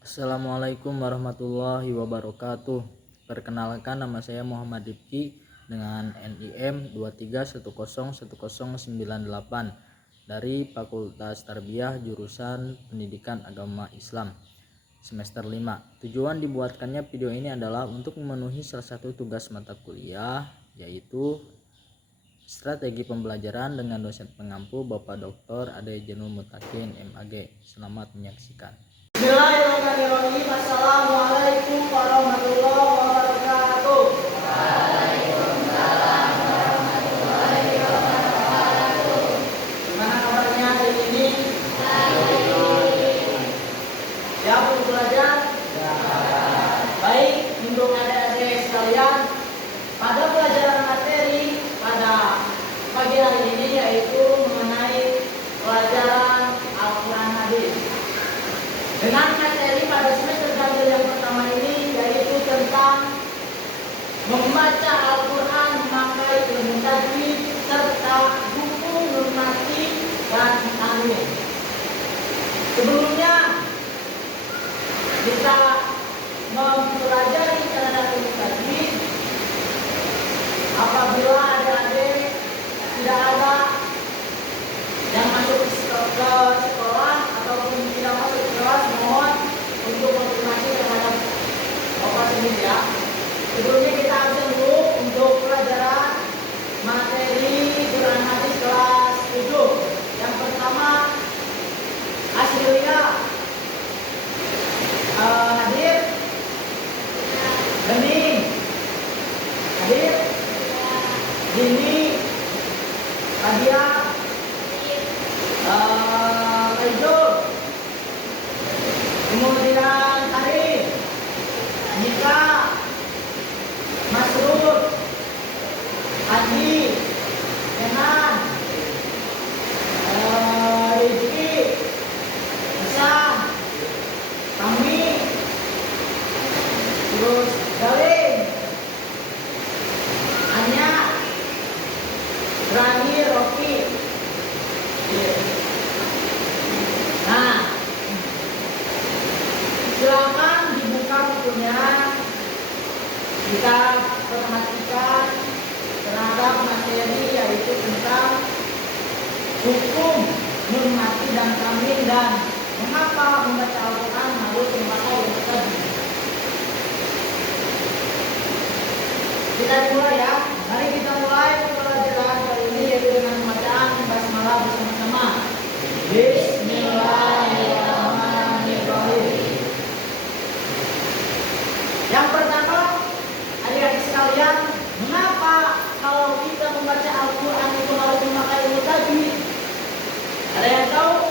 Assalamualaikum warahmatullahi wabarakatuh. Perkenalkan, nama saya Muhammad Rifki dengan NIM 231010198 dari Fakultas Tarbiyah jurusan Pendidikan Agama Islam semester 5. Tujuan dibuatkannya video ini adalah untuk memenuhi salah satu tugas mata kuliah, yaitu strategi pembelajaran dengan dosen pengampu Bapak Dr. Ade Janul Mutakin MAG. Selamat menyaksikan. Bismillahirrahmanirrahim. Assalamualaikum warahmatullahi wabarakatuh. Waalaikumsalam warahmatullahi wabarakatuh. Gimana kabarnya hari ini? Baik. Siap untuk belajar? Baik, untuk adik-adik sekalian, pada pelajaran materi pada pagi hari ini yaitu mengenai pelajaran Al-Quran Hadis. Dengan materi pada semester ganjil yang pertama ini yaitu tentang membaca Al-Quran, memakai ilmu tajwid, serta hukum normatif dan tanwin. Sebelumnya kita mempelajari terhadap ilmu tajwid. Apabila adik-adik tidak ada yang masuk ke sekolah ataupun tidak masuk ke kelas, mohon untuk konfirmasi terhadap Bapak sendiri ya. Sebelumnya kita absen dulu untuk pelajaran materi Quran Hadis kelas 7. Yang pertama, Asrilia hadir, Bening hadir, Dini, Nadia, Aizul, kemudian Arif, Nika, Masrur, Adi, Kenan, Rizki, Hasan, Kami, terus Galin, Anya, Rani, Rocky. Nah, silakan dibuka bukunya. Kita perhatikan terhadap materi yaitu tentang hukum normatif dan tanwin dan mengapa membaca Al-Quran harus memakai ilmu tajwid. Kita mulai ya. Mari kita mulai pelajaran kali ini yaitu dengan bacaan basmalah bersama-sama. Bismillahirrahmanirrahim. Yang pertama, adik-adik sekalian, mengapa kalau kita membaca Al-Quran itu harus memakai ilmu tajwid? Ada yang tahu?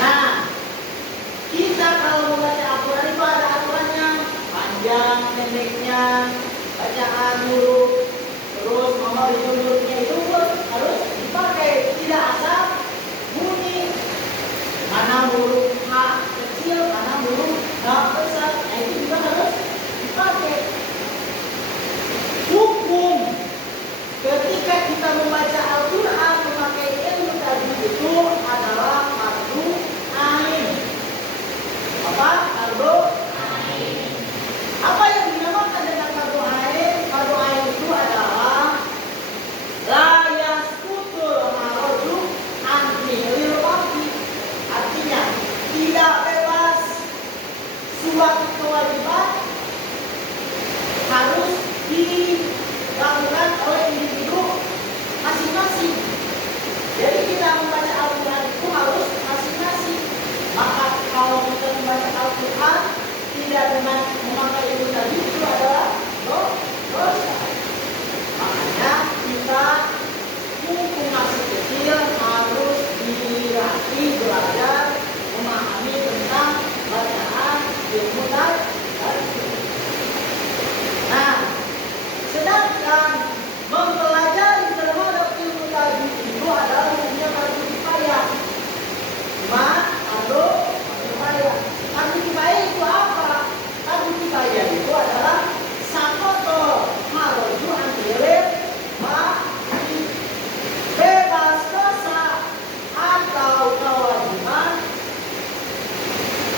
Nah, kita kalau membaca Al-Quran itu ada aturannya, panjang, pendeknya, bacaan huruf, terus nomor hurufnya itu harus dipakai, tidak asal bunyi. Mana huruf H kecil, mana huruf H besar, nah itu juga harus dipakai. Hukum ketika kita membaca Al-Quran memakai ilmu tajwid itu adalah fardu ain. Apa? Fardu ain. Apa yang dinamakan dengan fardu ain? Fardu ain itu adalah la yasqutul haraju an fi'lil wajib. Artinya tidak bebas suatu kewajiban harus dilakukan oleh individu masing-masing. Jadi kita membaca Al-Quran itu harus masing-masing. Maka kalau kita membaca Al-Quran tidak dengan memakai ilmu tajwid itu adalah dosa. Makanya kita mumpung masih kecil harus dilatih belajar memahami tentang bacaan ilmu tajwid. Nah, sedangkan mempelajari terhadap ilmu tajwid itu adalah hukumnya fardu kifayah. Fardu kifayah. Fardu kifayah itu apa? Fardu kifayah itu adalah sakoto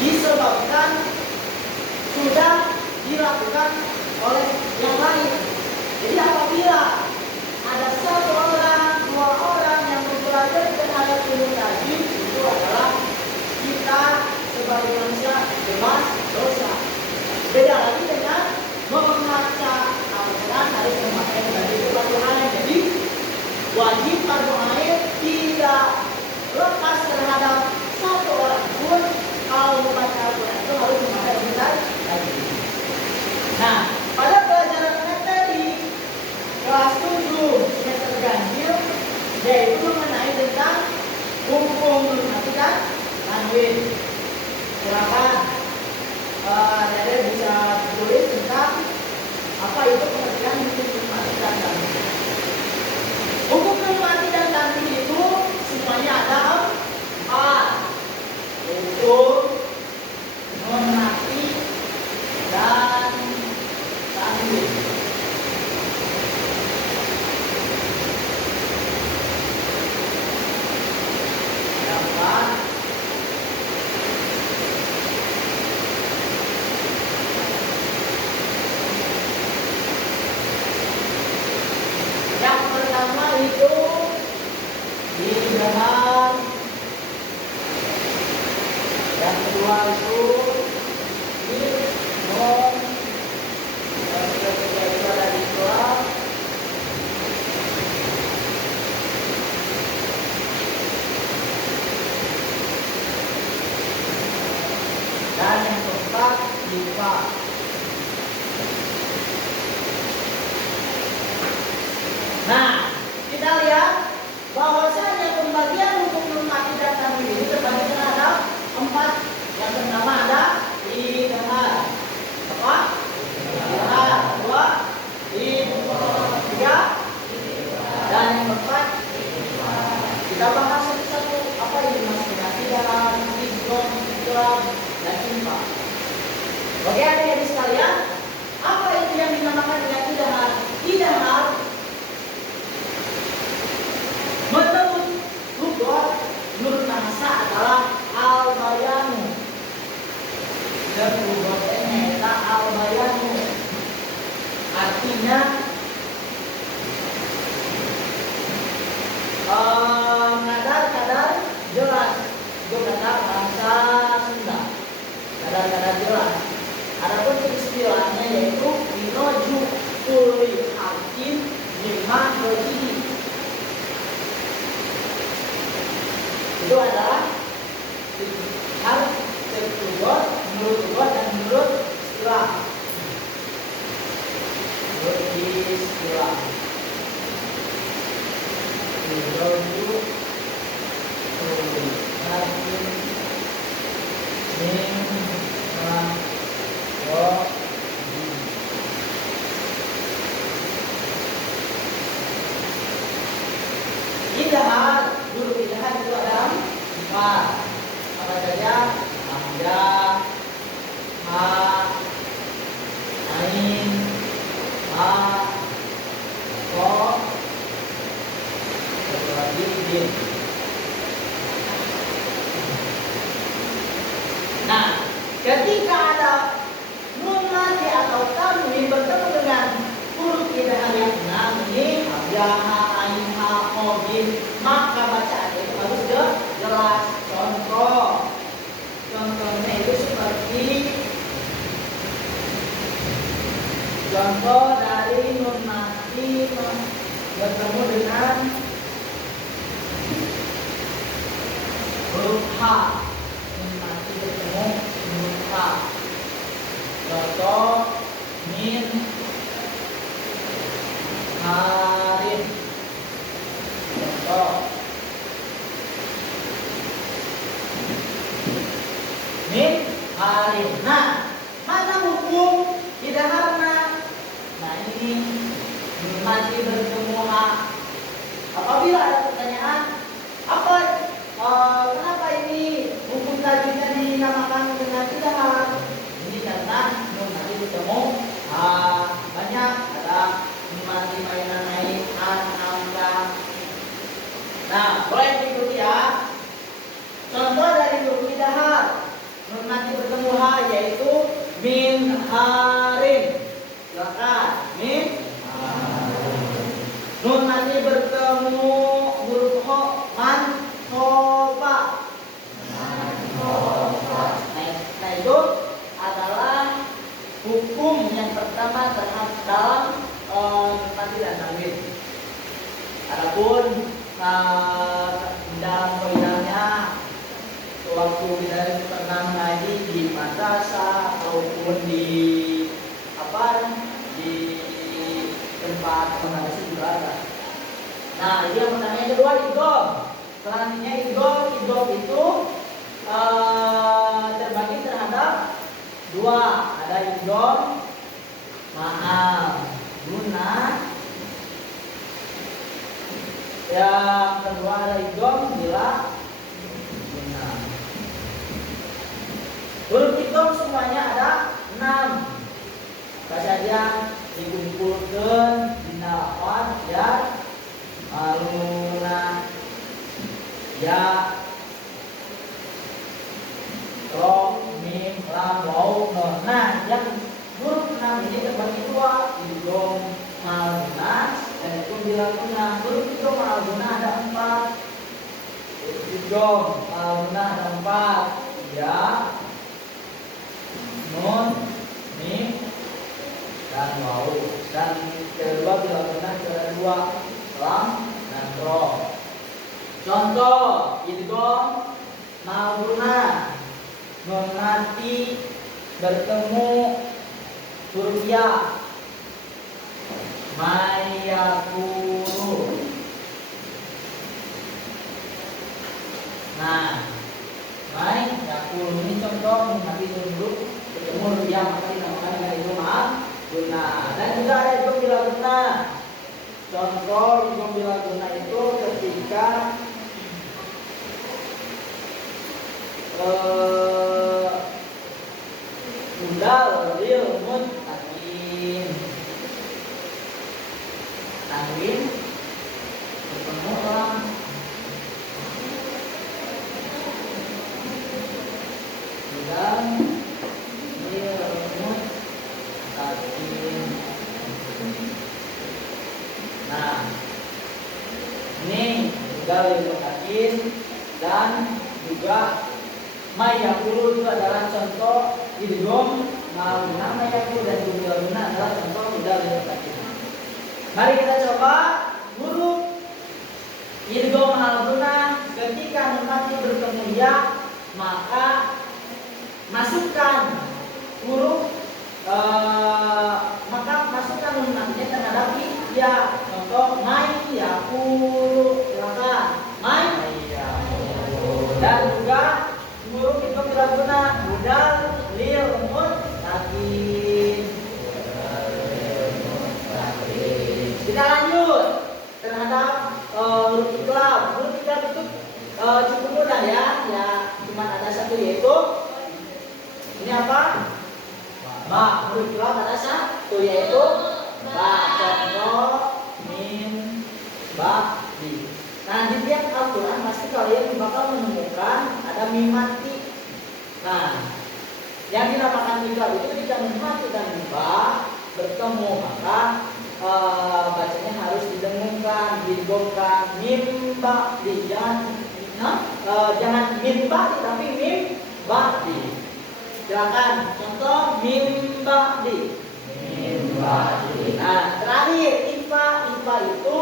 disebabkan sudah dilakukan oleh yang lain. Jadi apabila ada satu orang, dua orang yang mempelajari terhadap ilmu tajwid, itu adalah kita sebagai manusia bebas dosa. Beda lagi dengan membaca Al-Quran harus memakai dari fardu ain. Jadi wajib fardu ain tidak lepas terhadap satu orang pun. Kalau membaca Al-Quran itu harus memakai ilmu tajwid. Nah, pada pelajaran materi kelas 7 semester ganjil yaitu mengenai tentang hukum matematika tajwid. Silakan Dede bisa tulis tentang apa itu pengertian hukum matematika dan tajwid. Hukum matematika dan tajwid itu semuanya ada 4, yaitu nun mati dan tajwid. Yang pertama itu idgham, yang kedua itu idgham, yang ketiga itu ada ikhlas, dan yang keempat ikhfa. Nah, kita lihat bahwasanya pembagian hukum nun mati dan tanwin ini terbagi terhadap 4. Yang pertama ada idgham. Apa? Idgham. Kedua, idgham. Tiga, dan yang keempat kita bahas satu-satu apa ini maksudnya idgham, idgham, dan ikhfa. Oke, adik-adik sekalian, apa itu yang dinamakan dengan idgham? Idgham menurut lughat nur bahasa adalah al-bayanu. Dan lughatnya adalah al-bayanu. Artinya kadar-kadar jelas. Itu kata bahasa Sunda. Kadar-kadar jelas. Adapun istilahnya yaitu binoju kulli harfin lima doji. Itu adalah harus tertubuh menurut tubuh dan menurut istilah. Menurut istilah. Menuju harfin lima doji. Idgham, huruf idgham itu ada 4. Apa saja? Hamzah, ha, ain, ha, qaf, lagi din. Nah, ketika ada nun mati atau tanwin bertemu dengan huruf idgham yang 6 ini, hamzah, ha, ain, ha, qaf, din, maka bacaan itu harus jelas. Contohnya itu seperti contoh dari nun mati bertemu dengan huruf H. Nun mati bertemu huruf H. Contoh min harin. Contoh min harin. Nah, mana hukum idghamna? Nah, ini masih bertemu ha. Apabila ada pertanyaan, kenapa ini hukum tajwidnya dinamakan dengan idgham? Ini karena nun mati bertemu ha. Banyak ada nun mati mainan ain, an, angka. Nah, boleh diikuti ya. Contoh dari huruf idgham. Nun mati yaitu min harin. Silakan min. Nun nanti bertemu huruf ho man hopa. Nah itu adalah hukum yang pertama terhadap dalam nanti dan tanwin. Adapun dalam poinnya waktu kita pernah ngaji di madrasah ataupun di tempat mengaji juga ada. Nah, ini yang pertanyaan kedua idgham. Selanjutnya idgham itu terbagi terhadap dua. Ada idgham ma'al guna. Yang kedua ada idgham bila guna. Huruf idgham semuanya ada 6. Apa saja dikumpulkan di lafaz ya aluna ya ro mim lam waw nun. Nah, yang huruf 6 ini terbagi dua, idgham malguna dan itu bilaguna. Huruf idgham malguna ada 4. Idgham malguna ada 4. Ya, nun, mim dan waw. Dan kedua bilaguna ada 2, lam dan ro. Contoh idgham malguna, nun nanti bertemu huruf ya, mayakulu. Nah, mayakulu ini contoh nanti huruf bertemu huruf ya, maka dinamakan dengan idgham malguna. Dan juga ada idgham bilaguna. Contoh idgham bilaguna itu ketika udal lil muttaqin. Tanwin bertemu lam. Udal lil muttaqin. Nah, ini udal lil muttaqin dan juga mayakulu itu adalah contoh idgham malguna. Mayakulu dan bilaguna adalah contoh udal lil muttaqin. Mari kita coba huruf idgham malguna. Ketika nun nanti bertemu ya, maka masukkan huruf masukkan nun nantinya terhadap ya. Contoh mayakulu, silakan dan juga huruf idgham bilaguna udal lil muttaqin. Kita lanjut terhadap huruf iqlab. Huruf iqlab itu cukup mudah ya. Ya, cuma ada satu yaitu ini apa? Ba. Huruf iqlab ada satu yaitu ba. Contoh mim ba di. Nah, di tiap Al-Quran pasti kalian bakal menemukan ada mim mati. Nah, yang dinamakan iqlab itu jika mim mati dan mim ba bertemu, maka bacanya harus didengungkan, didengungkan mim ba di. Jangan mim ba di, tapi mim ba di. Silakan contoh mim ba di. Nah, terakhir ifa. Ifa itu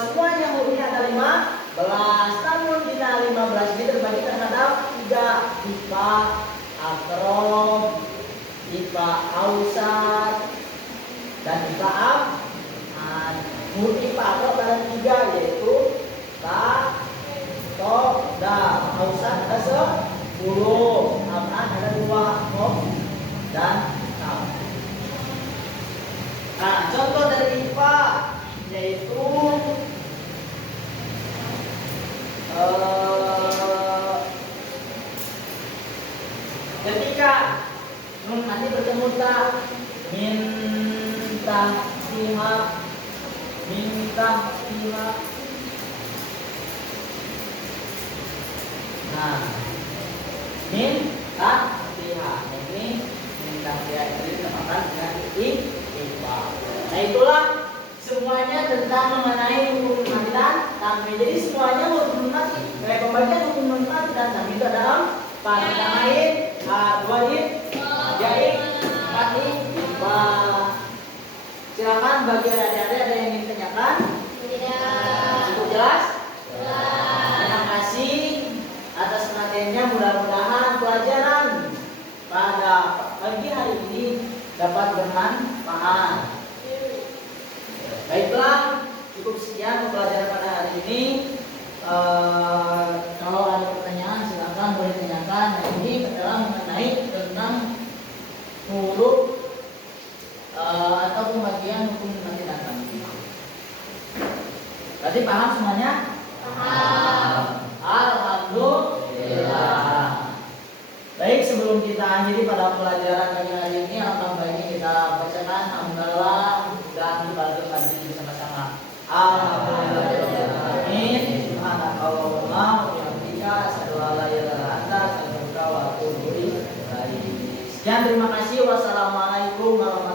semuanya hurufnya ada 15, namun bila 15 ini terbagi terhadap 3. Ifa akrom, ifa ausat, dan ifa abad. Huruf ifa akrom ada 3 yaitu ta, to, da. Ausat ada 10, abad ada 2, kom dan kam. Nah, contoh dari ifa yaitu ketika nun nanti bertemu ta, minta siha. Nah, minta siha. tentang mengenai hukum mati dan tamrin. Jadi semuanya hukum mati. Kayak pembagian hukum mati dan tamrin itu dalam Fa'id, Dwaid, Jaid, Fatih, silakan bagi adik-adik ada yang ingin tanyakan? Cukup jelas? Terima kasih atas perhatiannya. Mudah-mudahan pelajaran pada pagi hari ini dapat bermanfaat. Baiklah, cukup sekian pelajaran pada hari ini. Kalau ada pertanyaan silakan boleh tanyakan. Nah, ini adalah mengenai tentang huruf atau pembagian hukum mati dan tamrin. Berarti paham semuanya? Paham. Alhamdulillah. Baik, sebelum kita akhiri pada pelajaran pagi hari ini, alangkah baiknya kita bacakan hamdalah dan dibantu hadir bersama-sama. Alhamdulillahirobbilalamin. Subhanakallahumma wa bihamdika asyhadu an la ilaha illa anta astaghfiruka wa atubu ilaik. Sekian, terima kasih. Wassalamualaikum warahmatullahi wabarakatuh.